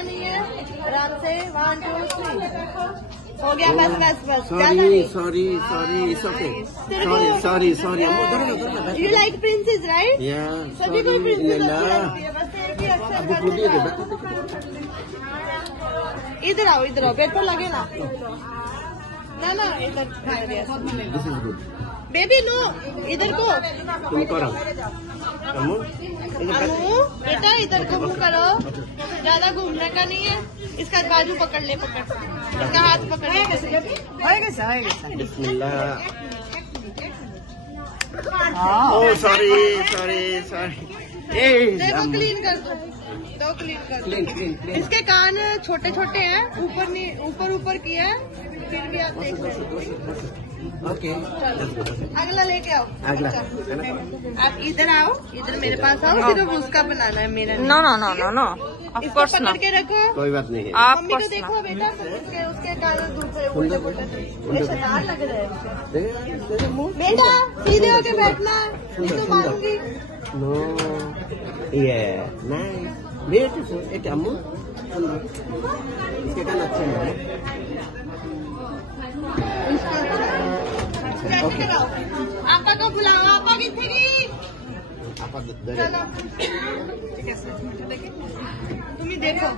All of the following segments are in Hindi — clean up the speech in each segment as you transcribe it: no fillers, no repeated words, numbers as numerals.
हिलना नहीं है, आराम से 1 2 3 हो गया, बस बस बस। Sorry, it's okay. Sorry. You like princess, right? Yeah. सभी कोई princess अच्छी लगती है, बस एक ही अक्षर इधर आओ, बेड पर लगे ना ना इधर। This is good. Baby no, इधर को तुम करो। अम्मू बेटा इधर को मुँह करो, ज्यादा घूमने का नहीं है। इसका बाजू पकड़ ले, इसका हाथ पकड़ ले। बिस्मिल्लाह। Oh, sorry. देखो क्लीन कर दो, क्लीन कर दो। इसके कान छोटे छोटे हैं, ऊपर किया है, फिर भी आप देख सकते हो। Okay. अगला लेके आओ। अगला। आप इधर आओ, इधर मेरे पास आओ, सिर्फ उसका बनाना है, मेरा नहीं। नो इसको पकड़ के रखो। कोई बात नहीं है। मम्मी को देखो बेटा, उसके कान दूसरे उल्टे शैतान लग रहे हैं। बेटा सीधे होके बैठना, नहीं तो मारूंगी। No. Yeah. Nice. Beautiful. एक अम्मू। इसके कान अच्छे हैं। Okay. आपा को बुलाओ, आपा की थी। चलो तुम ही देखो।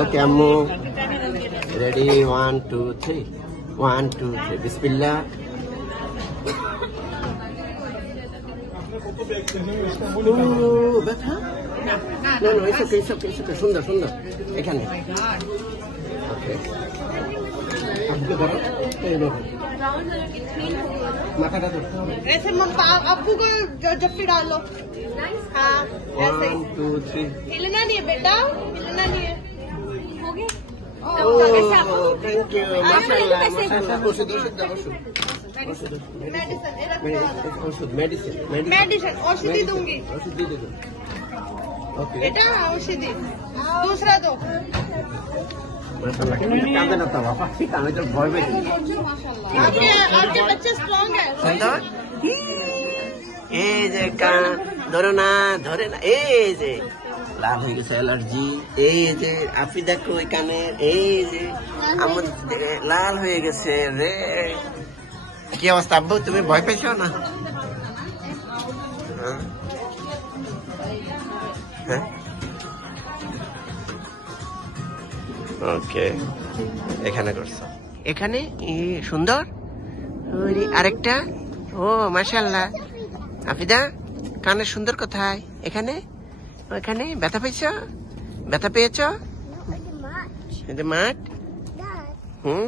Okay, अम्मू। Ready? 1 2 3. 1 2 3. बिस्मिल्लाह। बैठा? No, it's okay. सुंदर। এখানে। माथा दो। ऐसे अब्बू को जप्पी डाल लो। हाँ ऐसे। 1 2 3। हिलना नहीं है बेटा, हिलना नहीं है। हो गया? Thank you. माशाल्लाह। ওষুধ। मेडिसिन औषधि दूंगी। औषधि दे दो। ओके बेटा औषधि दूसरा दो। कांदे ना था बाबा, আমি তো ভয় পেয়েছি। आपके बच्चे स्ट्रॉन्ग है। সুন্দর। এই যে কান ধরে না, এই যে লাল হয়ে গেছে অ্যালার্জি। এই যে আপনি দেখো ওই কানে, এই যে আমার লাল হয়ে গেছে রে। কি অবস্থা আব্বু, তুমি ভয় পেয়েছো না? হ্যাঁ ওকে, এখানে করছো, এখানে সুন্দর। আরেকটা, ও মাশাআল্লাহ। আফিদা কানের সুন্দর কোথায়? এখানে, ওখানে ব্যথা পেয়েছ? মাঠ? হুম